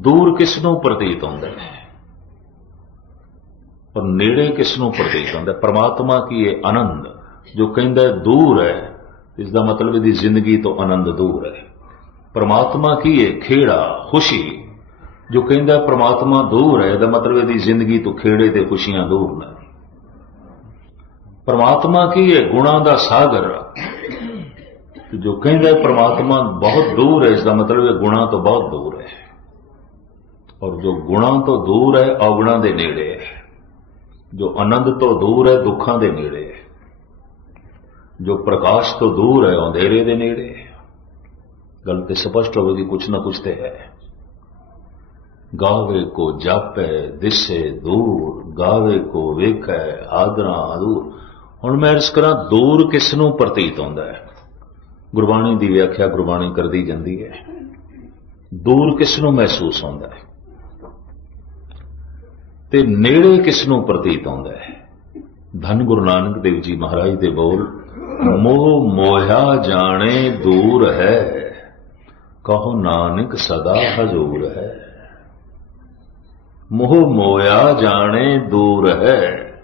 ਦੂਰ ਕਿਸ ਨੂੰ ਪ੍ਰਤੀਤ ਹੁੰਦਾ ਹੈ? ਪਰ ਨੇੜੇ ਕਿਸ ਨੂੰ ਪ੍ਰਤੀਤ ਹੁੰਦਾ ਪਰਮਾਤਮਾ ਕੀ ਹੈ ਆਨੰਦ? ਜੋ ਕਹਿੰਦਾ ਦੂਰ ਹੈ ਇਸ ਦਾ ਮਤਲਬ ਇਹਦੀ ਜ਼ਿੰਦਗੀ ਤੋਂ ਆਨੰਦ ਦੂਰ ਹੈ। ਪਰਮਾਤਮਾ ਕੀ ਹੈ ਖੇੜਾ, ਖੁਸ਼ੀ। ਜੋ ਕਹਿੰਦਾ ਪਰਮਾਤਮਾ ਦੂਰ ਹੈ, ਇਹਦਾ ਮਤਲਬ ਇਹਦੀ ਜ਼ਿੰਦਗੀ ਤੋਂ ਖੇੜੇ ਤੇ ਖੁਸ਼ੀਆਂ ਦੂਰ ਨੇ। ਪਰਮਾਤਮਾ ਕੀ ਹੈ ਗੁਣਾ ਦਾ ਸਾਗਰ। ਜੋ ਕਹਿੰਦਾ ਪਰਮਾਤਮਾ ਬਹੁਤ ਦੂਰ ਹੈ ਇਸ ਦਾ ਮਤਲਬ ਹੈ ਗੁਣਾ ਤੋਂ ਬਹੁਤ ਦੂਰ ਹੈ। ਔਰ ਜੋ ਗੁਣਾ ਤੋਂ ਦੂਰ ਹੈ, ਔਗਣਾ ਦੇ ਨੇੜੇ ਹੈ। ਜੋ ਆਨੰਦ ਤੋਂ ਦੂਰ ਹੈ, ਦੁੱਖਾਂ ਦੇ ਨੇੜੇ ਹੈ। ਜੋ ਪ੍ਰਕਾਸ਼ ਤੋਂ ਦੂਰ ਹੈ, ਅੰਧੇਰੇ ਦੇ ਨੇੜੇ ਹੈ। ਗੱਲ ਤੇ ਸਪਸ਼ਟ ਹੋਵੇਗੀ ਕੁਛ ਨਾ ਕੁਛ ਤੇ ਹੈ। ਗਾਵੇ ਕੋ ਜਾਪੈ, ਦਿਸੇ ਦੂਰ, ਗਾਵੇ ਕੋ ਵੇਖੈ, ਆਦਰਾਂ ਆਦੂਰ ਹੁਣ ਮੈਂ ਇਸ ਕਰਾਂ, ਦੂਰ ਕਿਸ ਨੂੰ ਪ੍ਰਤੀਤ ਹੁੰਦਾ ਹੈ? ਗੁਰਬਾਣੀ ਦੀ ਵਿਆਖਿਆ ਗੁਰਬਾਣੀ ਕਰਦੀ ਜਾਂਦੀ ਹੈ। ਦੂਰ ਕਿਸ ਨੂੰ ਮਹਿਸੂਸ ਹੁੰਦਾ ਹੈ? ਤੇ ਨੇੜੇ ਕਿਸ ਨੂੰ ਪ੍ਰਤੀਤ ਆਉਂਦਾ ਹੈ? ਧੰਨ ਗੁਰੂ ਨਾਨਕ ਦੇਵ ਜੀ ਮਹਾਰਾਜ ਦੇ ਬੋਲ, ਮੋਹ ਮੋਹਿਆ ਜਾਣੇ ਦੂਰ ਹੈ, ਕਹੋ ਨਾਨਕ ਸਦਾ ਹਜ਼ੂਰ ਹੈ। ਮੋਹ ਮੋਇਆ ਜਾਣੇ ਦੂਰ ਹੈ।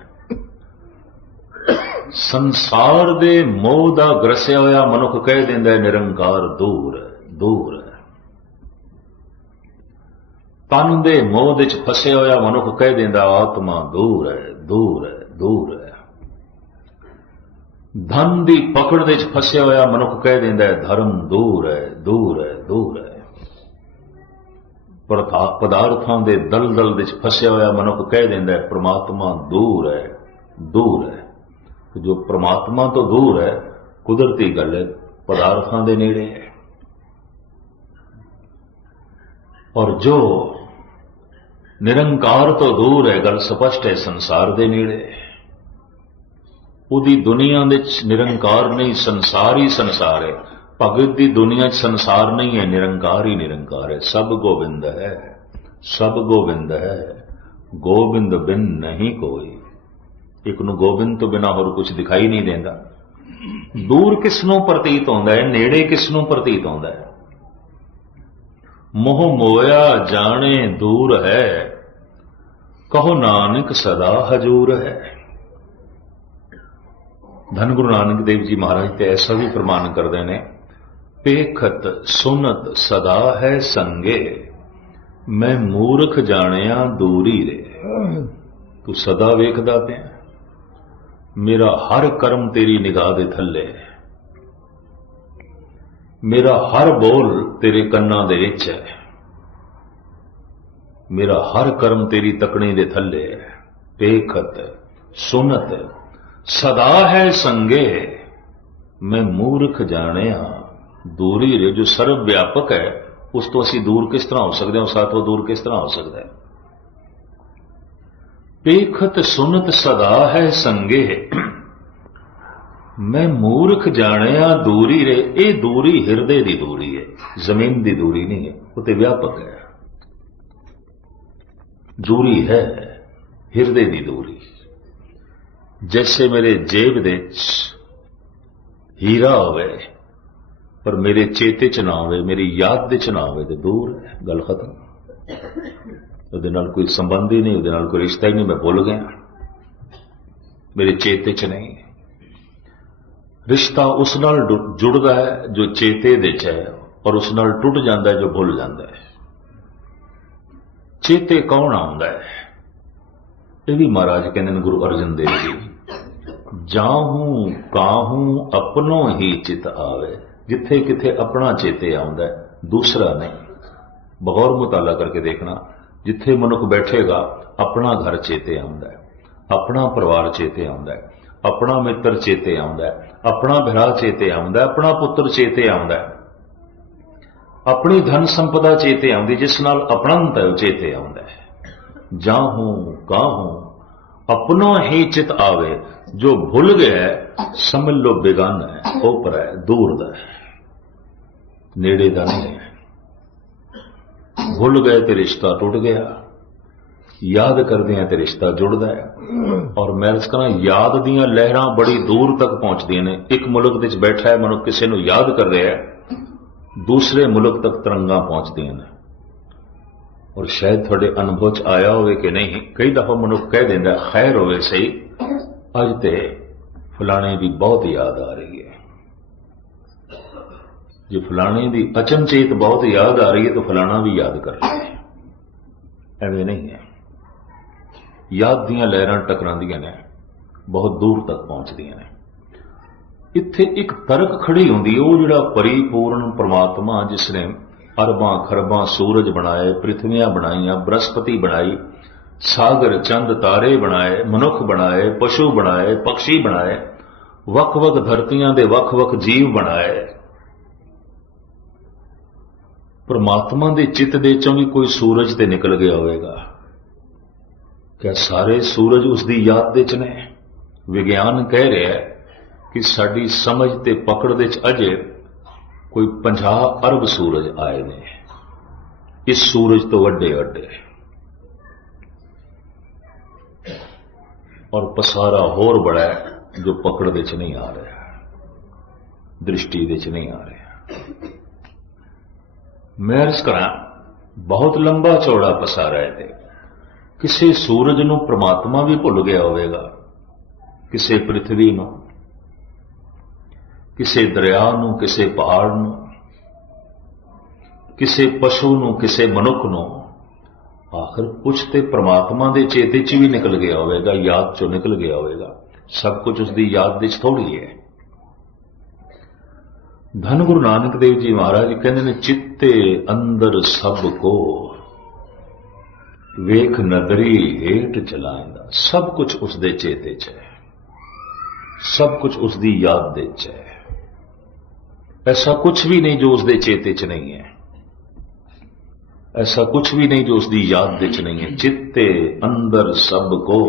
ਸੰਸਾਰ ਦੇ ਮੋਹ ਦਾ ਗਰਸਿਆ ਹੋਇਆ ਮਨੁੱਖ ਕਹਿ ਦਿੰਦਾ ਨਿਰੰਕਾਰ ਦੂਰ ਦੂਰ। ਤਨ ਦੇ ਮੋਹ ਵਿੱਚ ਫਸਿਆ ਹੋਇਆ ਮਨੁੱਖ ਕਹਿ ਦਿੰਦਾ ਆਤਮਾ ਦੂਰ ਹੈ ਦੂਰ ਹੈ ਦੂਰ ਹੈ ਧਨ ਦੀ ਪਕੜ ਵਿੱਚ ਫਸਿਆ ਹੋਇਆ ਮਨੁੱਖ ਕਹਿ ਦਿੰਦਾ ਹੈ ਧਰਮ ਦੂਰ ਹੈ ਦੂਰ ਹੈ ਦੂਰ ਹੈ ਪਦਾਰਥਾਂ ਦੇ ਦਲਦਲ ਵਿੱਚ ਫਸਿਆ ਹੋਇਆ ਮਨੁੱਖ ਕਹਿ ਦਿੰਦਾ ਹੈ ਪ੍ਰਮਾਤਮਾ ਦੂਰ ਹੈ ਦੂਰ ਹੈ ਜੋ ਪ੍ਰਮਾਤਮਾ ਤੋਂ ਦੂਰ ਹੈ ਕੁਦਰਤੀ ਗੱਲ ਹੈ ਪਦਾਰਥਾਂ ਦੇ ਨੇੜੇ ਹੈ ਔਰ ਜੋ ਨਿਰੰਕਾਰ ਤੋਂ ਦੂਰ ਹੈ, ਗੱਲ ਸਪਸ਼ਟ ਹੈ, ਸੰਸਾਰ ਦੇ ਨੇੜੇ ਹੈ। ਉਹਦੀ ਦੁਨੀਆ ਵਿੱਚ ਨਿਰੰਕਾਰ ਨਹੀਂ, ਸੰਸਾਰ ਹੀ ਸੰਸਾਰ ਹੈ। ਭਗਤ ਦੀ ਦੁਨੀਆ 'ਚ ਸੰਸਾਰ ਨਹੀਂ ਹੈ, ਨਿਰੰਕਾਰ ਹੀ ਨਿਰੰਕਾਰ ਹੈ। ਸਭ ਗੋਬਿੰਦ ਹੈ, ਸਭ ਗੋਬਿੰਦ ਹੈ। ਗੋਬਿੰਦ ਬਿਨ ਨਹੀਂ ਕੋਈ। ਇੱਕ ਨੂੰ ਗੋਬਿੰਦ ਤੋਂ ਬਿਨਾ ਹੋਰ ਕੁਝ ਦਿਖਾਈ ਨਹੀਂ ਦਿੰਦਾ। ਦੂਰ ਕਿਸ ਨੂੰ ਪ੍ਰਤੀਤ ਹੁੰਦਾ ਹੈ, ਨੇੜੇ ਕਿਸ ਨੂੰ ਪ੍ਰਤੀਤ ਹੁੰਦਾ ਹੈ? ਮੋਹ ਮੋਇਆ ਜਾਣੇ ਦੂਰ ਹੈ। ਕਹੋ ਨਾਨਕ ਸਦਾ ਹਜੂਰ ਹੈ। ਧੰਨ ਗੁਰੂ ਨਾਨਕ ਦੇਵ ਜੀ ਮਹਾਰਾਜ, ਤੇ ਐਸਾ ਵੀ ਪ੍ਰਮਾਣ ਕਰਦੇ ਨੇ ਪੇਖਤ ਸੁਨਤ ਸਦਾ ਹੈ ਸੰਗੇ, ਮੈਂ ਮੂਰਖ ਜਾਣਿਆ ਦੂਰੀ ਰੇ। ਤੂੰ ਸਦਾ ਵੇਖਦਾ ਪਿਆ, ਮੇਰਾ ਹਰ ਕਰਮ ਤੇਰੀ ਨਿਗਾਹ ਦੇ ਥੱਲੇ। ਮੇਰਾ ਹਰ ਬੋਲ ਤੇਰੇ ਕੰਨਾਂ ਦੇ ਵਿੱਚ ਹੈ। ਮੇਰਾ ਹਰ ਕਰਮ ਤੇਰੀ ਤਕਣੀ ਦੇ ਥੱਲੇ ਹੈ। ਪੇਖਤ ਸੁਨਤ ਸਦਾ ਹੈ ਸੰਗੇ। ਮੈਂ ਮੂਰਖ ਜਾਣਿਆ, ਦੂਰੀ ਰੇ ਜੋ ਸਰਵ ਵਿਆਪਕ ਹੈ, ਉਸ ਤੋਂ ਅਸੀਂ ਦੂਰ ਕਿਸ ਤਰ੍ਹਾਂ ਹੋ ਸਕਦੇ ਹਾਂ, ਉਸ ਤੋਂ ਦੂਰ ਕਿਸ ਤਰ੍ਹਾਂ ਹੋ ਸਕਦਾ ਹੈ? ਪੇਖਤ ਸੁਨਤ ਸਦਾ ਹੈ ਸੰਗੇ। ਮੈਂ ਮੂਰਖ ਜਾਣਿਆ, ਦੂਰੀ ਰੇ, ਇਹ ਦੂਰੀ ਹਿਰਦੇ ਦੀ ਦੂਰੀ ਹੈ, ਜ਼ਮੀਨ ਦੀ ਦੂਰੀ ਨਹੀਂ ਹੈ, ਉਹ ਤੇ ਵਿਆਪਕ ਹੈ। ਦੂਰੀ ਹੈ ਹਿਰਦੇ ਦੀ ਦੂਰੀ ਜੈਸੇ ਮੇਰੇ ਜੇਬ ਦੇ ਵਿੱਚ ਹੀਰਾ ਹੋਵੇ ਪਰ ਮੇਰੇ ਚੇਤੇ ਚ ਨਾ ਹੋਵੇ ਮੇਰੀ ਯਾਦ ਦੇ ਚ ਨਾ ਹੋਵੇ ਤੇ ਦੂਰ ਹੈ ਗੱਲ ਖਤਮ ਉਹਦੇ ਨਾਲ ਕੋਈ ਸੰਬੰਧ ਹੀ ਨਹੀਂ ਉਹਦੇ ਨਾਲ ਕੋਈ ਰਿਸ਼ਤਾ ਹੀ ਨਹੀਂ ਮੈਂ ਭੁੱਲ ਗਿਆ ਮੇਰੇ ਚੇਤੇ ਚ ਨਹੀਂ ਰਿਸ਼ਤਾ ਉਸ ਨਾਲ ਡੁ- ਜੁੜਦਾ ਹੈ ਜੋ ਚੇਤੇ ਦੇ ਚ ਹੈ ਔਰ ਉਸ ਨਾਲ ਟੁੱਟ ਜਾਂਦਾ ਹੈ ਜੋ ਭੁੱਲ ਜਾਂਦਾ ਹੈ ਚੇਤੇ ਕੌਣ ਆਉਂਦਾ ਹੈ? ਇਹ ਵੀ ਮਹਾਰਾਜ ਕਹਿੰਦੇ ਨੇ ਗੁਰੂ ਅਰਜਨ ਦੇਵ ਜੀ। ਜਾਹੂ ਕਾਹੂ ਆਪਣੋ ਹੀ ਚਿਤ ਆਵੇ। ਜਿੱਥੇ ਕਿਥੇ ਆਪਣਾ ਚੇਤੇ ਆਉਂਦਾ ਹੈ, ਦੂਸਰਾ ਨਹੀਂ। ਬਗੌਰ ਮੁਤਾਲਾ ਕਰਕੇ ਦੇਖਣਾ, ਜਿੱਥੇ ਮਨੁੱਖ ਬੈਠੇਗਾ, ਆਪਣਾ ਘਰ ਚੇਤੇ ਆਉਂਦਾ ਹੈ। ਆਪਣਾ ਪਰਿਵਾਰ ਚੇਤੇ ਆਉਂਦਾ ਹੈ। ਆਪਣਾ ਮਿੱਤਰ ਚੇਤੇ ਆਉਂਦਾ ਹੈ। ਆਪਣਾ ਭਰਾ ਚੇਤੇ ਆਉਂਦਾ ਹੈ। ਆਪਣਾ ਪੁੱਤਰ ਚੇਤੇ ਆਉਂਦਾ ਹੈ। ਆਪਣੀ ਧਨ ਸੰਪਦਾ ਚੇਤੇ ਆਉਂਦੀ, ਜਿਸ ਨਾਲ ਅਪਣੰਤ ਹੈ ਉਹ ਚੇਤੇ ਆਉਂਦਾ ਹੈ। ਜਾਹੂ ਕਾਹੂ ਆਪਣਾ ਹੀ ਚਿਤ ਆਵੇ, ਜੋ ਭੁੱਲ ਗਿਆ ਸਮਝ ਲੋ ਬੇਗਾਨਾ ਹੈ, ਉਪਰ ਹੈ, ਦੂਰ ਦਾ ਹੈ। ਨੇੜੇ ਦਾ ਨਹੀਂ ਹੈ। ਭੁੱਲ ਗਏ ਤੇ ਰਿਸ਼ਤਾ ਟੁੱਟ ਗਿਆ। ਯਾਦ ਕਰਦੇ ਆ ਤੇ ਰਿਸ਼ਤਾ ਜੁੜਦਾ ਹੈ। ਔਰ ਮੈਂ ਇਸ ਕਰਾਂ, ਯਾਦ ਦੀਆਂ ਲਹਿਰਾਂ ਬੜੀ ਦੂਰ ਤੱਕ ਪਹੁੰਚਦੀਆਂ ਨੇ। ਇੱਕ ਮੁਲਕ ਵਿੱਚ ਬੈਠਾ ਹੈ, ਮਨੁੱਖ ਕਿਸੇ ਨੂੰ ਯਾਦ ਕਰ ਰਿਹਾ ਹੈ ਦੂਸਰੇ ਮੁਲਕ ਤੱਕ ਤਰੰਗਾਂ ਪਹੁੰਚਦੀਆਂ ਨੇ। ਔਰ ਸ਼ਾਇਦ ਤੁਹਾਡੇ ਅਨੁਭਵ ਚ ਆਇਆ ਹੋਵੇ ਕਿ ਨਹੀਂ, ਕਈ ਦਫਾ ਮਨੁੱਖ ਕਹਿ ਦਿੰਦਾ ਖੈਰ ਹੋਵੇ, ਸਹੀ। ਅੱਜ ਤੇ ਫਲਾਣੇ ਦੀ ਬਹੁਤ ਯਾਦ ਆ ਰਹੀ ਹੈ। ਜੇ ਫਲਾਣੇ ਦੀ ਅਚਨਚੇਤ ਬਹੁਤ ਯਾਦ ਆ ਰਹੀ ਹੈ, ਤਾਂ ਫਲਾਣਾ ਵੀ ਯਾਦ ਕਰ ਲਵੇ ਐਵੇਂ ਨਹੀਂ ਹੈ। ਯਾਦ ਦੀਆਂ ਲਹਿਰਾਂ ਟਕਰਾਉਂਦੀਆਂ ਨੇ, ਬਹੁਤ ਦੂਰ ਤੱਕ ਪਹੁੰਚਦੀਆਂ ਨੇ। ਇੱਥੇ ਇੱਕ ਤਰਕ ਖੜੀ ਹੁੰਦੀ, ਉਹ ਜਿਹੜਾ ਪਰਿਪੂਰਨ ਪ੍ਰਮਾਤਮਾ ਜਿਸ ਨੇ ਅਰਬਾਂ, ਖਰਬਾਂ ਸੂਰਜ ਬਣਾਏ, ਪ੍ਰਿਥਵੀਆਂ ਬਣਾਈਆਂ ਬ੍ਰਹਸਪਤੀ ਬਣਾਈ, ਸਾਗਰ, ਚੰਦ, ਤਾਰੇ ਬਣਾਏ, ਮਨੁੱਖ ਬਣਾਏ, ਪਸ਼ੂ ਬਣਾਏ ਪੰਛੀ ਬਣਾਏ, ਵੱਖ-ਵੱਖ ਧਰਤੀਆਂ ਦੇ ਵੱਖ-ਵੱਖ ਜੀਵ ਬਣਾਏ। ਪਰਮਾਤਮਾ ਦੇ ਚਿੱਤ ਦੇ ਚੋਂ ਵੀ ਕੋਈ ਸੂਰਜ ਤੇ ਨਿਕਲ ਗਿਆ ਹੋਵੇਗਾ। ਕਿ ਸਾਰੇ ਸੂਰਜ ਉਸ ਦੀ ਯਾਦ ਦੇ ਚ ਨੇ? ਵਿਗਿਆਨ ਕਹਿ ਰਿਹਾ ਹੈ ਕਿ ਸਾਡੀ ਸਮਝ ਤੇ ਪਕੜ ਦੇ ਚ ਅਜੇ ਕੋਈ 50 ਅਰਬ ਸੂਰਜ ਆਏ ਨੇ। ਇਸ ਸੂਰਜ ਤੋਂ ਵੱਡੇ ਵੱਡੇ। ਔਰ ਪਸਾਰਾ ਹੋਰ ਬੜਾ ਹੈ ਜੋ ਪਕੜ ਦੇ ਚ ਨਹੀਂ ਆ ਰਿਹਾ। ਦ੍ਰਿਸ਼ਟੀ ਵਿੱਚ ਨਹੀਂ ਆ ਰਿਹਾ। ਮੈਂ ਅਰਜ਼ ਕਰਾਂ, ਬਹੁਤ ਲੰਬਾ ਚੌੜਾ ਪਸਾਰਾ ਹੈ ਤੇ। ਕਿਸੇ ਸੂਰਜ ਨੂੰ ਪ੍ਰਮਾਤਮਾ ਵੀ ਭੁੱਲ ਗਿਆ ਹੋਵੇਗਾ। ਕਿਸੇ ਪ੍ਰithvi ਨੂੰ ਕਿਸੇ ਦਰਿਆ ਨੂੰ, ਕਿਸੇ ਪਹਾੜ ਨੂੰ, ਕਿਸੇ ਪਸ਼ੂ ਨੂੰ, ਕਿਸੇ ਮਨੁੱਖ ਨੂੰ, ਆਖਰ ਕੁਝ ਤੇ ਪ੍ਰਮਾਤਮਾ ਦੇ ਚੇਤੇ 'ਚ ਵੀ ਨਿਕਲ ਗਿਆ ਹੋਵੇਗਾ, ਯਾਦ 'ਚੋਂ ਨਿਕਲ ਗਿਆ ਹੋਵੇਗਾ। ਸਭ ਕੁਝ ਉਸ ਦੀ ਯਾਦ ਵਿੱਚ ਥੋੜੀ ਹੈ। ਧੰਨ ਗੁਰੂ ਨਾਨਕ ਦੇਵ ਜੀ ਮਹਾਰਾਜ ਕਹਿੰਦੇ ਨੇ, ਚਿੱਤੇ ਅੰਦਰ ਸਭ ਕੋ, ਵੇਖ ਨਦਰੀ ਹੇਠ ਚਲਾਉਂਦਾ ਸਭ ਕੁਝ ਉਸ ਦੇ ਚੇਤੇ 'ਚ ਹੈ। ਸਭ ਕੁਝ ਉਸ ਦੀ ਯਾਦ ਦੇ 'ਚ ਹੈ। ਐਸਾ ਕੁਝ ਵੀ ਨਹੀਂ ਜੋ ਉਸ ਦੇ ਚੇਤੇ 'ਚ ਨਹੀਂ ਹੈ ਐਸਾ ਕੁਝ ਵੀ ਨਹੀਂ ਜੋ ਉਸ ਦੀ ਯਾਦ ਦੇ 'ਚ ਨਹੀਂ ਹੈ ਚਿੱਤੇ ਅੰਦਰ ਸਭ ਕੋ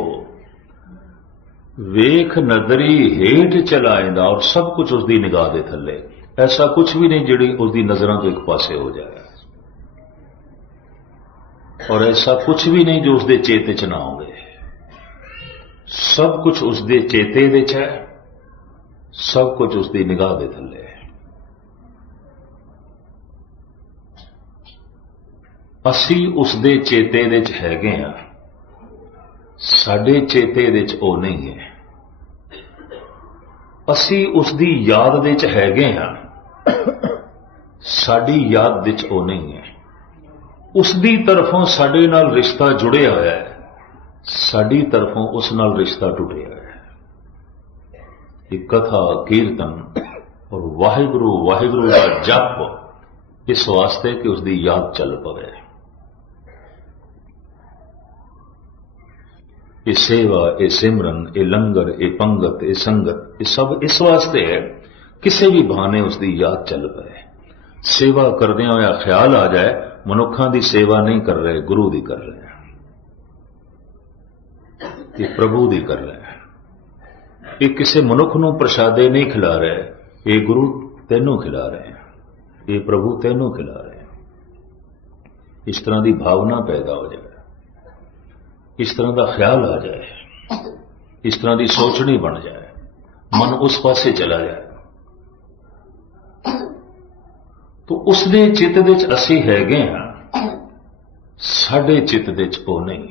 ਵੇਖ ਨਦਰੀ ਹੇਠ ਚਲਾਉਂਦਾ ਔਰ ਸਭ ਕੁਝ ਉਸ ਦੀ ਨਿਗਾਹ ਦੇ ਥੱਲੇ ਐਸਾ ਕੁਝ ਵੀ ਨਹੀਂ ਜਿਹੜੀ ਉਸ ਦੀ ਨਜ਼ਰਾਂ ਤੋਂ ਇੱਕ ਪਾਸੇ ਹੋ ਜਾਏ ਔਰ ਐਸਾ ਕੁਝ ਵੀ ਨਹੀਂ ਜੋ ਉਸ ਦੇ ਚੇਤੇ 'ਚ ਨਾ ਹੋਵੇ ਸਭ ਕੁਝ ਉਸ ਦੇ ਚੇਤੇ ਦੇ 'ਚ ਹੈ ਸਭ ਕੁਝ ਉਸ ਦੀ ਨਿਗਾਹ ਦੇ ਥੱਲੇ ਹੈ ਅਸੀਂ ਉਸ ਦੇ ਚੇਤੇ ਦੇ 'ਚ ਹੈਗੇ ਆ ਸਾਡੇ ਚੇਤੇ ਵਿੱਚ ਉਹ ਨਹੀਂ ਹੈ। ਅਸੀਂ ਉਸ ਦੀ ਯਾਦ ਵਿੱਚ ਹੈਗੇ ਆ ਸਾਡੀ ਯਾਦ ਵਿੱਚ ਉਹ ਨਹੀਂ ਹੈ। ਉਸ ਦੀ ਤਰਫੋਂ ਸਾਡੇ ਨਾਲ ਰਿਸ਼ਤਾ ਜੁੜਿਆ ਹੋਇਆ ਹੈ। ਸਾਡੀ ਤਰਫੋਂ ਉਸ ਨਾਲ ਰਿਸ਼ਤਾ ਟੁੱਟਿਆ ਹੋਇਆ ਹੈ। ਇਹ ਕਥਾ, ਕੀਰਤਨ ਔਰ ਵਾਹਿਗੁਰੂ ਵਾਹਿਗੁਰੂ ਦਾ ਜਪ ਇਸ ਵਾਸਤੇ ਕਿ ਉਸ ਦੀ ਯਾਦ ਚੱਲ ਪਵੇ। ਇਹ ਸੇਵਾ, ਇਹ ਸਿਮਰਨ, ਇਹ ਲੰਗਰ, ਇਹ ਪੰਗਤ, ਇਹ ਸੰਗਤ, ਇਹ ਸਭ ਇਸ ਵਾਸਤੇ ਹੈ। ਕਿਸੇ ਵੀ ਬਹਾਨੇ ਉਸ ਦੀ ਯਾਦ ਚੱਲ ਪਏ। ਸੇਵਾ ਕਰਦਿਆਂ ਹੋਇਆ ਖਿਆਲ ਆ ਜਾਏ, ਮਨੁੱਖਾਂ ਦੀ ਸੇਵਾ ਨਹੀਂ ਕਰ ਰਹੇ, ਗੁਰੂ ਦੀ ਕਰ ਰਹੇ। ਇਹ ਪ੍ਰਭੂ ਦੀ ਕਰ ਰਹੇ। ਇਹ ਕਿਸੇ ਮਨੁੱਖ ਨੂੰ ਪ੍ਰਸ਼ਾਦੇ ਨਹੀਂ ਖਿਲਾ ਰਹੇ, ਇਹ ਗੁਰੂ ਤੈਨੂੰ ਖਿਲਾ ਰਹੇ। ਇਹ ਪ੍ਰਭੂ ਤੈਨੂੰ ਖਿਲਾ ਰਹੇ। ਇਸ ਤਰ੍ਹਾਂ ਦੀ ਭਾਵਨਾ ਪੈਦਾ ਹੋ ਜਾਏ ਇਸ ਤਰ੍ਹਾਂ ਦਾ ਖਿਆਲ ਆ ਜਾਏ, ਇਸ ਤਰ੍ਹਾਂ ਦੀ ਸੋਚਣੀ ਬਣ ਜਾਏ, ਮਨ ਉਸ ਪਾਸੇ ਚਲਾ ਜਾਏ। ਤੋ ਉਸ ਦੇ ਚਿੱਤ ਦੇ ਵਿੱਚ ਅਸੀਂ ਹੈਗੇ ਹਾਂ, ਸਾਡੇ ਚਿੱਤ ਦੇ ਵਿੱਚ ਉਹ ਨਹੀਂ।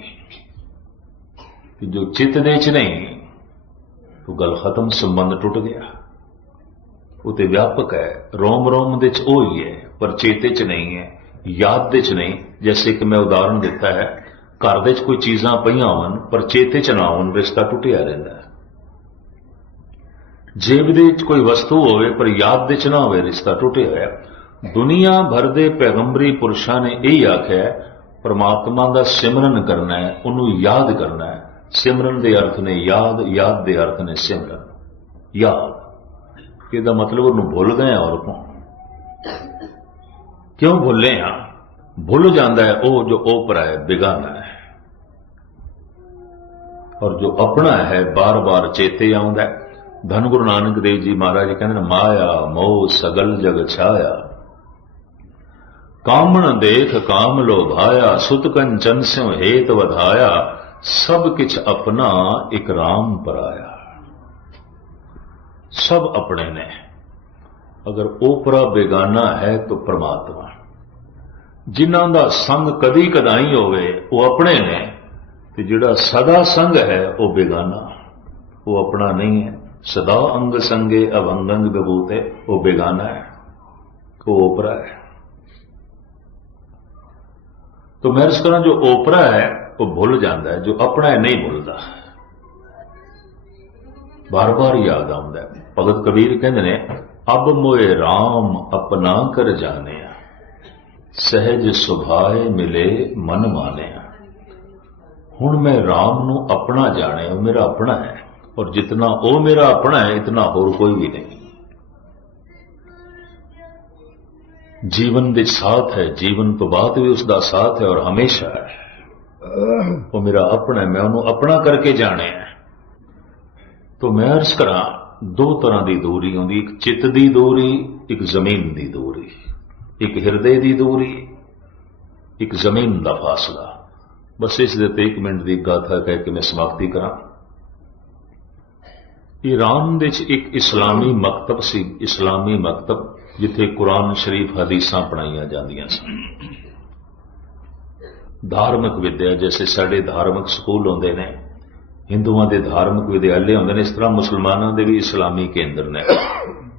ਕਿ ਜੋ ਚਿੱਤ ਦੇ ਵਿੱਚ ਨਹੀਂ, ਉਹ ਗੱਲ ਖਤਮ, ਸੰਬੰਧ ਟੁੱਟ ਗਿਆ। ਉਹ ਤੇ ਵਿਆਪਕ ਹੈ, ਰੋਮ ਰੋਮ ਦੇ ਵਿੱਚ ਉਹ ਹੀ ਹੈ, ਪਰ ਚੇਤੇ 'ਚ ਨਹੀਂ ਹੈ, ਯਾਦ ਦੇ 'ਚ ਨਹੀਂ। ਜੈਸੇ ਕਿ ਮੈਂ ਉਦਾਹਰਣ ਦਿੱਤਾ ਹੈ ਘਰ ਦੇ 'ਚ ਕੋਈ ਚੀਜ਼ਾਂ ਪਈਆਂ ਹੋਣ, ਪਰ ਚੇਤੇ 'ਚ ਨਾ ਹੋਣ, ਰਿਸ਼ਤਾ ਟੁੱਟਿਆ ਰਹਿੰਦਾ ਹੈ। ਜੇਬ ਦੇ ਵਿੱਚ ਕੋਈ ਵਸਤੂ ਹੋਵੇ, ਪਰ ਯਾਦ ਦੇ 'ਚ ਨਾ ਹੋਵੇ, ਰਿਸ਼ਤਾ ਟੁੱਟਿਆ ਹੋਇਆ। ਦੁਨੀਆ ਭਰ ਦੇ ਪੈਗੰਬਰੀ ਪੁਰਸ਼ਾਂ ਨੇ ਇਹ ਆਖਿਆ ਪਰਮਾਤਮਾ ਦਾ ਸਿਮਰਨ ਕਰਨਾ ਹੈ, ਉਹਨੂੰ ਯਾਦ ਕਰਨਾ ਹੈ। ਸਿਮਰਨ ਦੇ ਅਰਥ ਨੇ ਯਾਦ ਯਾਦ ਦੇ ਅਰਥ ਨੇ ਸਿਮਰਨ। ਯਾਦ। ਇਹਦਾ ਮਤਲਬ ਉਹਨੂੰ ਭੁੱਲ ਗਏ ਔਰ ਕੋ ਕਿਉਂ ਭੁੱਲੇ ਆ? ਭੁੱਲ ਜਾਂਦਾ ਹੈ ਉਹ ਜੋ ਓਪਰਾ ਹੈ ਬਿਗਾਨਾ ਹੈ। ਔਰ ਜੋ ਆਪਣਾ ਹੈ, ਬਾਰ-ਬਾਰ ਚੇਤੇ ਆਉਂਦਾ ਧੰਨ ਗੁਰੂ ਨਾਨਕ ਦੇਵ ਜੀ ਮਹਾਰਾਜ ਕਹਿੰਦੇ ਨੇ, ਮਾਇਆ, ਮੋਹ, ਸਗਲ ਜਗ ਛਾਇਆ। ਕਾਮਣ ਦੇਖ ਕਾਮ ਲੋਭਾਇਆ, ਸੁਤ ਕੰਚਨ ਸਿਉ ਹੇਤ ਵਧਾਇਆ, ਸਭ ਕਿਛ ਆਪਣਾ ਇਕ ਰਾਮ ਪਰਾਇਆ। ਸਭ ਆਪਣੇ ਨੇ। ਅਗਰ ਓਪਰਾ ਬੇਗਾਨਾ ਹੈ ਤਾਂ ਪ੍ਰਮਾਤਮਾ। ਜਿਨ੍ਹਾਂ ਦਾ ਸੰਗ ਕਦੀ ਕਦਾਈ ਹੋਵੇ, ਉਹ ਆਪਣੇ ਨੇ। ਤੇ ਜਿਹੜਾ ਸਦਾ ਸੰਗ ਹੈ ਉਹ ਬੇਗਾਨਾ ਉਹ ਆਪਣਾ ਨਹੀਂ ਹੈ ਸਦਾ ਅੰਗ ਸੰਗੇ ਅਵੰਗੰਗ ਬਬੂਤੇ ਉਹ ਬੇਗਾਨਾ ਹੈ ਉਹ ਓਪਰਾ ਹੈ तो मैं इसका जो ओपरा है वो भूल जाता है जो अपना है नहीं भूलता बार बार याद आता है भगत कबीर कहते ने अब मोए राम अपना कर जाने सहज सुभाए मिले मन माने ਹੁਣ ਮੈਂ RAM ਨੂੰ ਆਪਣਾ ਜਾਣਿਆ ਉਹ ਮੇਰਾ ਆਪਣਾ ਹੈ। ਔਰ ਜਿਤਨਾ ਉਹ ਮੇਰਾ ਆਪਣਾ ਹੈ, ਇਤਨਾ ਹੋਰ ਕੋਈ ਵੀ ਨਹੀਂ। ਜੀਵਨ ਦੇ ਸਾਥ ਹੈ, ਜੀਵਨ ਤੋਂ ਬਾਅਦ ਵੀ ਉਸ ਦਾ ਸਾਥ ਹੈ ਔਰ ਹਮੇਸ਼ਾ ਹੈ। ਉਹ ਮੇਰਾ ਆਪਣਾ ਮੈਂ ਉਹਨੂੰ ਆਪਣਾ ਕਰਕੇ ਜਾਣਿਆ ਤਾਂ ਮੈਂ ਅਰਜ਼ ਕਰਾਂ, ਦੋ ਤਰ੍ਹਾਂ ਦੀ ਦੂਰੀ ਆਉਂਦੀ ਇੱਕ ਚਿੱਤ ਦੀ ਦੂਰੀ, ਇੱਕ ਜ਼ਮੀਨ ਦੀ ਦੂਰੀ। ਇੱਕ ਹਿਰਦੇ ਦੀ ਦੂਰੀ, ਇੱਕ ਜ਼ਮੀਨ ਦਾ ਫਾਸਲਾ। ਬਸ ਇਸ ਦੇ ਤੇ ਇੱਕ ਮਿੰਟ ਦੀ ਗਾਥਾ ਕਹਿ ਕੇ ਮੈਂ ਸਮਾਪਤੀ ਕਰਾਂ ਈਰਾਨ ਦੇ ਵਿੱਚ ਇੱਕ ਇਸਲਾਮੀ ਮਕਤਬ ਸੀ ਇਸਲਾਮੀ ਮਕਤਬ ਜਿੱਥੇ ਕੁਰਾਨ ਸ਼ਰੀਫ ਹਦੀਸਾਂ ਪੜਾਈਆਂ ਜਾਂਦੀਆਂ ਸਨ ਧਾਰਮਿਕ ਵਿਦਿਆ ਜਿਵੇਂ ਸਾਡੇ ਧਾਰਮਿਕ ਸਕੂਲ ਹੁੰਦੇ ਨੇ ਹਿੰਦੂਆਂ ਦੇ ਧਾਰਮਿਕ ਵਿਦਿਆਲੇ ਹੁੰਦੇ ਨੇ ਇਸ ਤਰ੍ਹਾਂ ਮੁਸਲਮਾਨਾਂ ਦੇ ਵੀ ਇਸਲਾਮੀ ਕੇਂਦਰ ਨੇ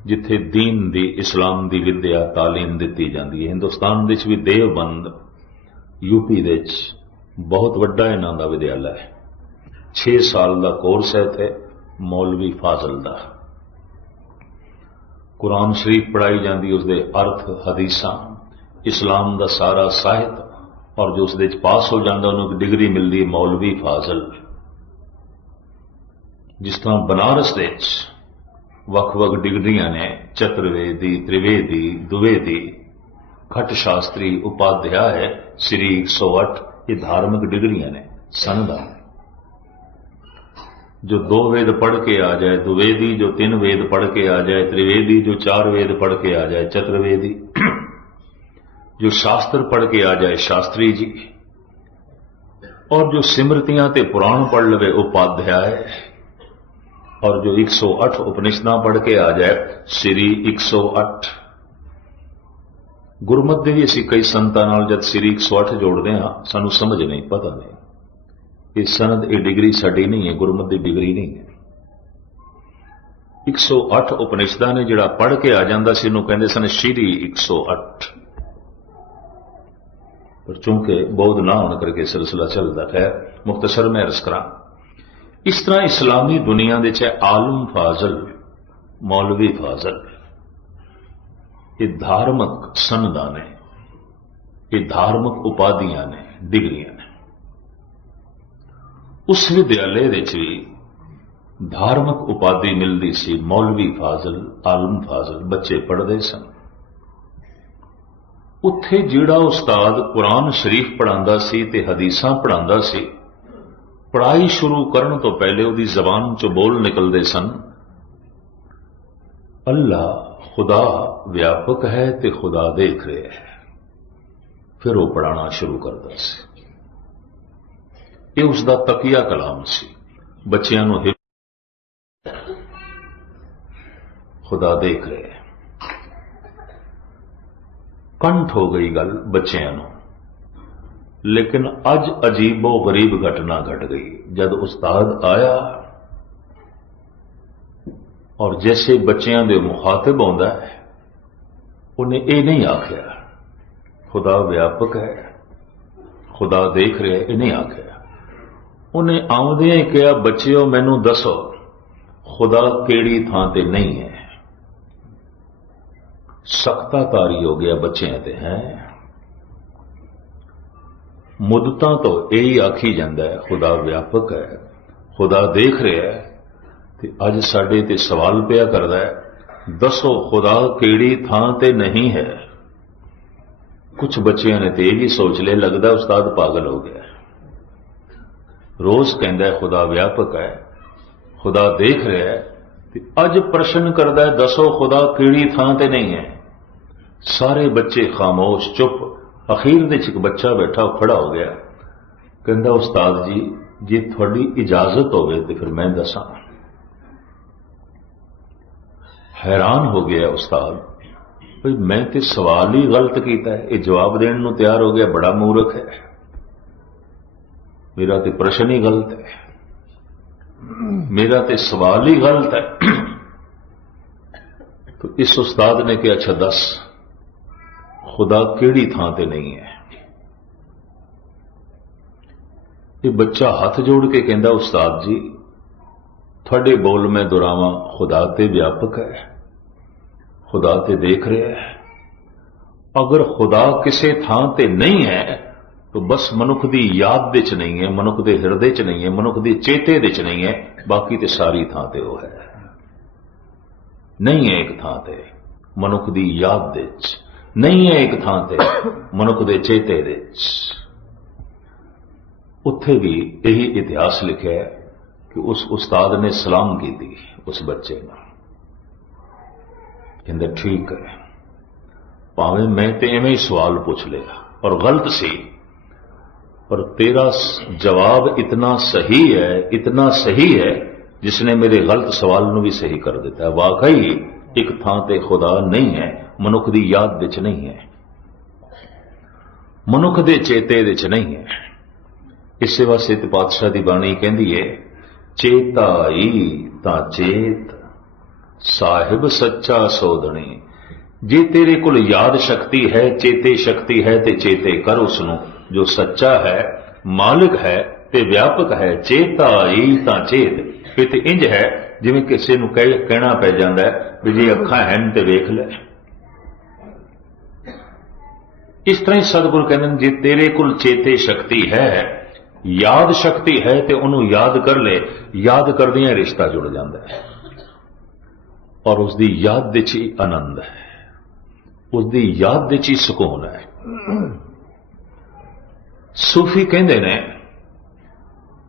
ਜਿੱਥੇ ਦੀਨ ਦੀ ਇਸਲਾਮ ਦੀ ਵਿਦਿਆ تعلیم ਦਿੱਤੀ ਜਾਂਦੀ ਹੈ ਹਿੰਦੁਸਤਾਨ ਦੇ ਵਿੱਚ ਵੀ ਦੇਵਬੰਦ ਯੂਪੀ ਦੇ ਵਿੱਚ ਬਹੁਤ ਵੱਡਾ ਇਹਨਾਂ ਦਾ ਵਿਦਿਆਲਾ ਹੈ। 6 ਸਾਲ ਦਾ ਕੋਰਸ ਹੈ ਤੇ ਮੌਲਵੀ ਫਾਜ਼ਲ ਦਾ। ਕੁਰਾਨ ਸ਼ਰੀਫ ਪੜਾਈ ਜਾਂਦੀ ਉਸ ਦੇ ਅਰਥ, ਹਦੀਸਾਂ, ਇਸਲਾਮ ਦਾ ਸਾਰਾ ਸਾਹਿਤ, ਔਰ ਜੋ ਉਸ ਦੇ ਵਿੱਚ ਪਾਸ ਹੋ ਜਾਂਦਾ, ਉਹਨੂੰ ਇੱਕ ਡਿਗਰੀ ਮਿਲਦੀ ਹੈ ਮੌਲਵੀ ਫਾਜ਼ਲ। ਜਿਸ ਤਰ੍ਹਾਂ ਬਨਾਰਸ ਦੇ ਵਿੱਚ ਵੱਖ-ਵੱਖ ਡਿਗਰੀਆਂ ਨੇ ਚਤੁਰਵੇ ਦੀ ਤ੍ਰਿਵੇ ਦੀ ਦੁਵੇ ਦੀ ਖੱਟ ਸ਼ਾਸਤਰੀ ਉਪਾਧਿਆ ਹੈ, ਸ੍ਰੀ 108 ਇਹ ਧਾਰਮਿਕ ਡਿਗਰੀਆਂ ਨੇ ਸੰਧਾ ਜੋ ਦੋ ਵੇਦ ਪੜ੍ਹ ਕੇ ਆ ਜਾਏ, ਦੁਵੇਦੀ ਜੋ ਤਿੰਨ ਵੇਦ ਪੜ੍ਹ ਕੇ ਆ ਜਾਏ, ਤ੍ਰਿਵੇਦੀ ਜੋ ਚਾਰ ਵੇਦ ਪੜ੍ਹ ਕੇ ਆ ਜਾਏ, ਚਤੁਰਵੇਦੀ। ਜੋ ਸ਼ਾਸਤਰ ਪੜ੍ਹ ਕੇ ਆ ਜਾਏ, ਸ਼ਾਸਤਰੀ ਜੀ। ਔਰ ਜੋ ਸਿਮਰਤੀਆਂ ਤੇ ਪੁਰਾਣ ਪੜ੍ਹ ਲਵੇ ਉਪਾਧਿਆਏ ਔਰ ਜੋ 108 ਉਪਨਿਸ਼ਦਾਂ ਪੜ੍ਹ ਕੇ ਆ ਜਾਏ, ਸ੍ਰੀ 108 ਗੁਰਮਤ ਦੇ ਵੀ ਅਸੀਂ ਕਈ ਸੰਤਾਂ ਨਾਲ ਜਦ ਸ੍ਰੀ 108 ਜੋੜਦੇ ਹਾਂ, ਸਾਨੂੰ ਸਮਝ ਨਹੀਂ, ਪਤਾ ਨਹੀਂ। ਇਹ ਸਨਦ ਇਹ ਡਿਗਰੀ ਸਾਡੀ ਨਹੀਂ ਹੈ, ਗੁਰਮਤ ਦੀ ਡਿਗਰੀ ਨਹੀਂ ਹੈ। 108 ਉਪਨਿਸ਼ਦਾਂ ਨੇ ਜਿਹੜਾ ਪੜ੍ਹ ਕੇ ਆ ਜਾਂਦਾ ਸੀ ਇਹਨੂੰ ਕਹਿੰਦੇ ਸਨ ਸ਼੍ਰੀ 108 ਪਰ ਚੂੰਕਿ ਬੌਧ ਨਾ ਹੋਣ ਕਰਕੇ ਸਿਲਸਿਲਾ ਚੱਲਦਾ ਹੈ, ਮੁਖਤਸਰ ਮੈਂ ਅਰਜ਼ ਕਰਾਂ। ਇਸ ਤਰ੍ਹਾਂ ਇਸਲਾਮੀ ਦੁਨੀਆ ਦੇ ਚ ਆਲਮ ਫਾਜ਼ਲ, ਮੌਲਵੀ ਫਾਜ਼ਲ। ਇਹ ਧਾਰਮਿਕ ਸੰਦਾਂ ਨੇ, ਇਹ ਧਾਰਮਿਕ ਉਪਾਧੀਆਂ ਨੇ, ਡਿਗਰੀਆਂ ਨੇ। ਉਸ ਵਿਦਿਆਲੇ ਦੇ ਵਿੱਚ ਵੀ ਧਾਰਮਿਕ ਉਪਾਧੀ ਮਿਲਦੀ ਸੀ, ਮੌਲਵੀ ਫਾਜ਼ਲ, ਆਲਮ ਫਾਜ਼ਲ, ਬੱਚੇ ਪੜ੍ਹਦੇ ਸਨ। ਉੱਥੇ ਜਿਹੜਾ ਉਸਤਾਦ ਕੁਰਾਨ ਸ਼ਰੀਫ ਪੜਾਉਂਦਾ ਸੀ ਤੇ ਹਦੀਸਾਂ ਪੜਾਉਂਦਾ ਸੀ ਪੜਾਈ ਸ਼ੁਰੂ ਕਰਨ ਤੋਂ ਪਹਿਲੇ ਉਹਦੀ ਜ਼ਬਾਨ ਚੋਂ ਬੋਲ ਨਿਕਲਦੇ ਸਨ। ਅੱਲਾ ਖੁਦਾ ਵਿਆਪਕ ਹੈ ਤੇ ਖੁਦਾ ਦੇਖ ਰਿਹਾ ਹੈ। ਫਿਰ ਉਹ ਪੜਾਉਣਾ ਸ਼ੁਰੂ ਕਰਦਾ ਸੀ। ਇਹ ਉਸ ਦਾ ਤਕੀਆ ਕਲਾਮ ਸੀ। ਬੱਚਿਆਂ ਨੂੰ ਖੁਦਾ ਦੇਖ ਰਿਹਾ ਹੈ। ਕੰਠ ਹੋ ਗਈ ਗੱਲ ਬੱਚਿਆਂ ਨੂੰ। ਲੇਕਿਨ ਅੱਜ ਅਜੀਬੋ ਗਰੀਬ ਘਟਨਾ ਘਟ ਗਈ। ਜਦ ਉਸਤਾਦ ਆਇਆ ਔਰ ਜੈਸੇ ਬੱਚਿਆਂ ਦੇ ਮੁਖਾਤਬ ਆਉਂਦਾ ਹੈ, ਉਹਨੇ ਇਹ ਨਹੀਂ ਆਖਿਆ, ਖੁਦਾ ਵਿਆਪਕ ਹੈ, ਖੁਦਾ ਦੇਖ ਰਿਹਾ ਇਹ ਨਹੀਂ ਆਖਿਆ। ਉਹਨੇ ਆਉਂਦਿਆਂ ਹੀ ਕਿਹਾ, ਬੱਚਿਓ, ਮੈਨੂੰ ਦੱਸੋ, ਖੁਦਾ ਕਿਹੜੀ ਥਾਂ ਤੇ ਨਹੀਂ ਹੈ? ਸਖਤਾਕਾਰੀ ਹੋ ਗਿਆ ਬੱਚਿਆਂ ਤੇ, ਹੈ। ਮੁੱਦਤਾਂ ਤੋਂ ਇਹੀ ਆਖੀ ਜਾਂਦਾ ਹੈ, ਖੁਦਾ ਵਿਆਪਕ ਹੈ, ਖੁਦਾ ਦੇਖ ਰਿਹਾ ਹੈ ਤੇ ਅੱਜ ਸਾਡੇ ਤੇ ਸਵਾਲ ਪਿਆ ਕਰਦਾ ਹੈ, ਦੱਸੋ ਖੁਦਾ ਕਿਹੜੀ ਥਾਂ ਤੇ ਨਹੀਂ ਹੈ? ਕੁਝ ਬੱਚਿਆਂ ਨੇ ਤੇ ਇਹ ਵੀ ਸੋਚ ਲਿਆ, ਲੱਗਦਾ ਉਸਤਾਦ ਪਾਗਲ ਹੋ ਗਿਆ। ਰੋਜ਼ ਕਹਿੰਦਾ ਹੈ, ਖੁਦਾ ਵਿਆਪਕ ਹੈ, ਖੁਦਾ ਦੇਖ ਰਿਹਾ ਹੈ, ਤੇ ਅੱਜ ਪ੍ਰਸ਼ਨ ਕਰਦਾ ਹੈ, ਦੱਸੋ ਖੁਦਾ ਕਿਹੜੀ ਥਾਂ ਤੇ ਨਹੀਂ ਹੈ? ਸਾਰੇ ਬੱਚੇ ਖਾਮੋਸ਼, ਚੁੱਪ, ਅਖੀਰ ਦੇ ਚ ਇੱਕ ਬੱਚਾ ਬੈਠਾ ਖੜਾ ਹੋ ਗਿਆ। ਕਹਿੰਦਾ, ਉਸਤਾਦ ਜੀ, ਜੇ ਤੁਹਾਡੀ ਇਜਾਜ਼ਤ ਹੋਵੇ ਤੇ ਫਿਰ ਮੈਂ ਦੱਸਾਂ। حیران ہو گیا استاد۔ بھائی میں تو سوال ہی غلط کیتا ہے۔ یہ جواب دین نو تیار ہو گیا، بڑا مورخ ہے۔ میرا تو پرشن ہی غلط ہے۔ میرا تو سوال ہی غلط ہے۔ تو اس استاد نے کہ اچھا دس۔ خدا کیڑی تھان تے نہیں ہے۔ یہ بچہ ہاتھ جوڑ کے کہہ استاد جی تھوڑے بول میں دراواں خدا تے ویاپک ہے۔ ਦੁਰਾਵਾਂ ਖੁਦਾ ਤੇ ਵਿਆਪਕ ਹੈ ਖੁਦਾ ਤੇ ਦੇਖ ਰਿਹਾ ਹੈ ਅਗਰ ਖੁਦਾ ਕਿਸੇ ਥਾਂ ਤੇ ਨਹੀਂ ਹੈ ਤਾਂ ਬਸ ਮਨੁੱਖ ਦੀ ਯਾਦ ਵਿੱਚ ਨਹੀਂ ਹੈ ਮਨੁੱਖ ਦੇ ਹਿਰਦੇ 'ਚ ਨਹੀਂ ਹੈ ਮਨੁੱਖ ਦੇ ਚੇਤੇ ਵਿੱਚ ਨਹੀਂ ਹੈ ਬਾਕੀ ਤੇ ਸਾਰੀ ਥਾਂ ਤੇ ਉਹ ਹੈ ਨਹੀਂ ਹੈ ਇੱਕ ਥਾਂ ਤੇ ਮਨੁੱਖ ਦੀ ਯਾਦ ਵਿੱਚ ਨਹੀਂ ਹੈ ਇੱਕ ਥਾਂ ਤੇ ਮਨੁੱਖ ਦੇ ਚੇਤੇ ਵਿੱਚ ਉੱਥੇ ਵੀ ਇਹੀ ਇਤਿਹਾਸ ਲਿਖਿਆ ਹੈ ਕਿ ਉਸ ਉਸਤਾਦ ਨੇ ਸਲਾਮ ਕੀਤੀ ਉਸ ਬੱਚੇ ਨੂੰ ਕਹਿੰਦਾ, ਠੀਕ ਹੈ। ਭਾਵੇਂ ਮੈਂ ਤੇ ਐਵੇਂ ਹੀ ਸਵਾਲ ਪੁੱਛ ਲਿਆ ਔਰ ਗਲਤ ਸੀ। ਪਰ ਤੇਰਾ ਜਵਾਬ ਇਤਨਾ ਸਹੀ ਹੈ, ਇਤਨਾ ਸਹੀ ਹੈ, ਜਿਸਨੇ ਮੇਰੇ ਗਲਤ ਸਵਾਲ ਨੂੰ ਵੀ ਸਹੀ ਕਰ ਦਿੱਤਾ। ਵਾਕਈ, ਇੱਕ ਥਾਂ ਤੇ ਖੁਦਾ ਨਹੀਂ ਹੈ, ਮਨੁੱਖ ਦੀ ਯਾਦ ਵਿੱਚ ਨਹੀਂ ਹੈ। ਮਨੁੱਖ ਦੇ ਚੇਤੇ ਵਿੱਚ ਨਹੀਂ ਹੈ। ਇਸੇ ਵਾਸਤੇ ਤੇ ਪਾਤਸ਼ਾਹ ਦੀ ਬਾਣੀ ਕਹਿੰਦੀ ਹੈ ਚੇਤਾ ਹੀ ਤਾਂ ਚੇਤ ਸਾਹਿਬ ਸੱਚਾ ਸੋਧਣੀ। ਜੇ ਤੇਰੇ ਕੋਲ ਯਾਦ ਸ਼ਕਤੀ ਹੈ, ਚੇਤੇ ਸ਼ਕਤੀ ਹੈ, ਤੇ ਚੇਤੇ ਕਰ ਉਸ ਨੂੰ ਜੋ ਸੱਚਾ ਹੈ, ਮਾਲਕ ਹੈ ਤੇ ਵਿਆਪਕ ਹੈ, ਚੇਤਾ ਹੀ ਤਾਂ ਚੇਤ। ਇਹ ਇੰਜ ਹੈ, ਜਿਵੇਂ ਕਿਸੇ ਨੂੰ ਕਹਿਣਾ ਪੈ ਜਾਂਦਾ ਹੈ ਵੀ ਜੇ ਅੱਖਾਂ ਹਨ ਤੇ ਵੇਖ ਲੈ। ਇਸ ਤਰ੍ਹਾਂ ਹੀ ਸਤਿਗੁਰੂ ਕਹਿੰਦੇ ਨੇ, ਜੇ ਤੇਰੇ ਕੋਲ ਚੇਤੇ ਸ਼ਕਤੀ ਹੈ, ਯਾਦ ਸ਼ਕਤੀ ਹੈ ਤੇ ਉਹਨੂੰ ਯਾਦ ਕਰ ਲੈ। ਯਾਦ ਕਰਦਿਆਂ ਰਿਸ਼ਤਾ ਜੁੜ ਜਾਂਦਾ ਹੈ। ਔਰ ਉਸ ਦੀ ਯਾਦ ਵਿੱਚ ਹੀ ਆਨੰਦ ਹੈ। ਉਸ ਦੀ ਯਾਦ ਵਿੱਚ ਹੀ ਸਕੂਨ ਹੈ। ਸੂਫੀ ਕਹਿੰਦੇ ਨੇ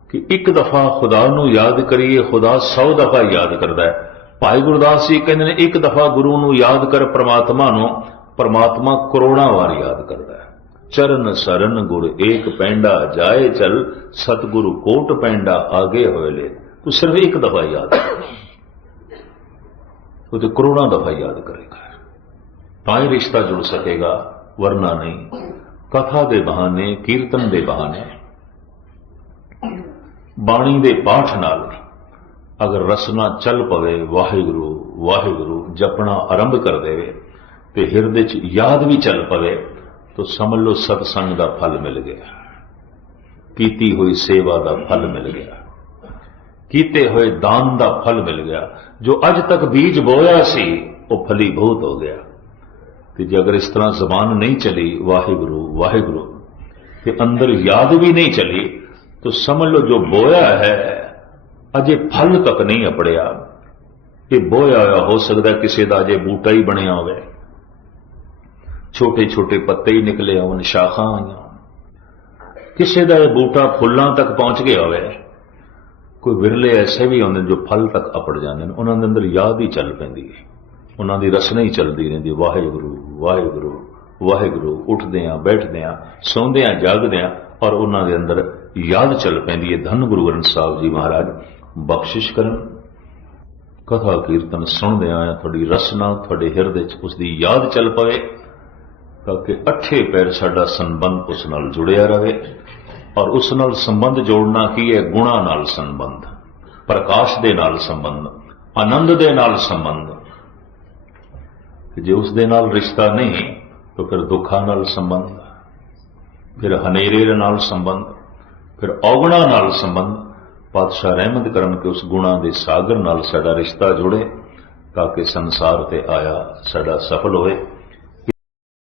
ਕਿ ਇੱਕ ਦਫਾ ਖੁਦਾ ਨੂੰ ਯਾਦ ਕਰੀਏ, ਖੁਦਾ 100 ਦਫਾ ਯਾਦ ਕਰਦਾ ਹੈ। ਭਾਈ ਗੁਰਦਾਸ ਜੀ ਕਹਿੰਦੇ ਨੇ, ਇੱਕ ਦਫਾ ਗੁਰੂ ਨੂੰ ਯਾਦ ਕਰ ਪ੍ਰਮਾਤਮਾ ਨੂੰ, ਪ੍ਰਮਾਤਮਾ ਕਰੋੜਾਂ ਵਾਰ ਯਾਦ ਕਰਦਾ ਹੈ। ਚਰਨ ਸਰਨ ਗੁਰ ਏਕ ਪੈਂਡਾ ਜਾਏ ਚਲ, ਸਤਿਗੁਰੂ ਕੋਟ ਪੈਂਡਾ ਆਗੇ ਹੋਏ ਲੈ। ਤੂੰ ਸਿਰਫ ਇੱਕ ਦਫਾ ਯਾਦ ਕਰ ਉਹ ਤੇ ਕਰੋੜਾਂ ਦਫਾ ਯਾਦ ਕਰੇਗਾ। ਤਾਂ ਹੀ ਰਿਸ਼ਤਾ ਜੁੜ ਸਕੇਗਾ, ਵਰਨਾ ਨਹੀਂ। ਕਥਾ ਦੇ ਬਹਾਨੇ, ਕੀਰਤਨ ਦੇ ਬਹਾਨੇ। ਬਾਣੀ ਦੇ ਪਾਠ ਨਾਲ ਅਗਰ ਰਸਨਾ ਚੱਲ ਪਵੇ, ਵਾਹਿਗੁਰੂ ਵਾਹਿਗੁਰੂ ਜਪਣਾ ਆਰੰਭ ਕਰ ਦੇਵੇ ਤੇ ਹਿਰਦੇ 'ਚ ਯਾਦ ਵੀ ਚੱਲ ਪਵੇ, ਤਾਂ ਸਮਝ ਲਓ ਸਤਸੰਗ ਦਾ ਫਲ ਮਿਲ ਗਿਆ। ਕੀਤੀ ਹੋਈ ਸੇਵਾ ਦਾ ਫਲ ਮਿਲ ਗਿਆ। ਕੀਤੇ ਹੋਏ ਦਾਨ ਦਾ ਫਲ ਮਿਲ ਗਿਆ। ਜੋ ਅੱਜ ਤੱਕ ਬੀਜ ਬੋਇਆ ਸੀ, ਉਹ ਫਲੀਭੂਤ ਹੋ ਗਿਆ। ਤੇ ਜੇ ਅਗਰ ਇਸ ਤਰ੍ਹਾਂ ਜ਼ਬਾਨ ਨਹੀਂ ਚਲੀ, ਵਾਹਿਗੁਰੂ ਵਾਹਿਗੁਰੂ, ਤੇ ਅੰਦਰ ਯਾਦ ਵੀ ਨਹੀਂ ਚਲੀ, ਤਾਂ ਸਮਝ ਲਓ ਜੋ ਬੋਇਆ ਹੈ, ਅਜੇ ਫਲ ਤੱਕ ਨਹੀਂ ਅਪੜਿਆ। ਇਹ ਬੋਇਆ ਹੋਇਆ ਹੋ ਸਕਦਾ ਕਿਸੇ ਦਾ ਅਜੇ ਬੂਟਾ ਹੀ ਬਣਿਆ ਹੋਵੇ। ਛੋਟੇ ਛੋਟੇ ਪੱਤੇ ਹੀ ਨਿਕਲੇ ਹੋਣ, ਸ਼ਾਖਾਂ ਆਈਆਂ। ਕਿਸੇ ਦਾ ਇਹ ਬੂਟਾ ਫੁੱਲਾਂ ਤੱਕ ਪਹੁੰਚ ਗਿਆ ਹੋਵੇ। ਕੋਈ ਵਿਰਲੇ ਐਸੇ ਵੀ ਆਉਂਦੇ ਨੇ ਜੋ ਫਲ ਤੱਕ ਅਪੜ ਜਾਂਦੇ ਨੇ, ਉਹਨਾਂ ਦੇ ਅੰਦਰ ਯਾਦ ਹੀ ਚੱਲ ਪੈਂਦੀ ਹੈ। ਉਹਨਾਂ ਦੀ ਰਸਨਾ ਹੀ ਚੱਲਦੀ ਰਹਿੰਦੀ ਵਾਹਿਗੁਰੂ ਵਾਹਿਗੁਰੂ ਵਾਹਿਗੁਰੂ, ਉੱਠਦੇ ਆ ਬੈਠਦੇ ਆ ਸੌਂਦੇ ਆ ਜਾਗਦੇ ਆ ਔਰ ਉਹਨਾਂ ਦੇ ਅੰਦਰ ਯਾਦ ਚੱਲ ਪੈਂਦੀ ਹੈ। ਧੰਨ ਗੁਰੂ ਗ੍ਰੰਥ ਸਾਹਿਬ ਜੀ ਮਹਾਰਾਜ, ਬਖਸ਼ਿਸ਼ ਕਰਨ, ਕਥਾ ਕੀਰਤਨ ਸੁਣਦੇ ਆ ਤੁਹਾਡੀ ਰਸਨਾ, ਤੁਹਾਡੇ ਹਿਰਦੇ 'ਚ ਉਸ ਦੀ ਯਾਦ ਚੱਲ ਪਵੇ, ਤਾਂ ਕਿ ਅੱਠੇ ਪੈਰ ਸਾਡਾ ਸੰਬੰਧ ਉਸ ਨਾਲ ਜੁੜਿਆ ਰਹੇ। ਔਰ ਉਸ ਨਾਲ ਸੰਬੰਧ ਜੋੜਨਾ ਕੀ ਹੈ? ਗੁਣਾ ਨਾਲ ਸੰਬੰਧ, ਪ੍ਰਕਾਸ਼ ਦੇ ਨਾਲ ਸੰਬੰਧ, ਆਨੰਦ ਦੇ ਨਾਲ ਸੰਬੰਧ। ਜੇ ਉਸ ਦੇ ਨਾਲ ਰਿਸ਼ਤਾ ਨਹੀਂ, ਤਾਂ ਫਿਰ ਦੁੱਖਾਂ ਨਾਲ ਸੰਬੰਧ, ਫਿਰ ਹਨੇਰੇ ਦੇ ਨਾਲ ਸੰਬੰਧ, ਫਿਰ ਔਗਣਾ ਨਾਲ ਸੰਬੰਧ। ਪਾਤਸ਼ਾਹ ਰਹਿਮਤ ਕਰਨ ਕਿ ਉਸ ਗੁਣਾ ਦੇ ਸਾਗਰ ਨਾਲ ਸਾਡਾ ਰਿਸ਼ਤਾ ਜੁੜੇ, ਤਾਂ ਕਿ ਸੰਸਾਰ ਤੇ ਆਇਆ ਸਾਡਾ ਸਫਲ ਹੋਏ।